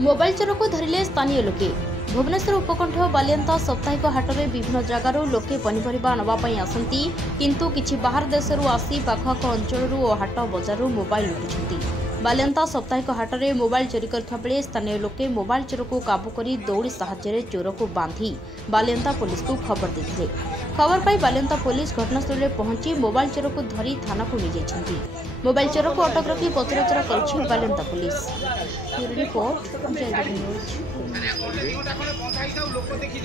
Mobile चोर को धरिले स्थानीय लोके। भुवनेश्वर उपकंठ बालियंता साप्ताहिक हाट में विभिन्न जगार लोके पनीपरिया नापी आसती, किंतु किछि बाहर देशरू आसी पाखक अंचल और हाट बजार मोबाइल लुटुंट। बालियंता साप्ताहिक हाट में मोबाइल चोरी करथिबा बेले स्थानीय लोके मोबाइल चोर को काबू कर दौड़ी साहाय्य चोर को बांधी बालियंता पुलिस को खबर देते। खबर पाई बालियंता पुलिस घटनास्थल में पहुंची मोबाइल चोर को धरी थाना को नहीं जाइछन्ती। मोबाइल चोर को अटक रखी पचराउचरा करिछि बालियंता पुलिस। रिपोर्ट लोक देखी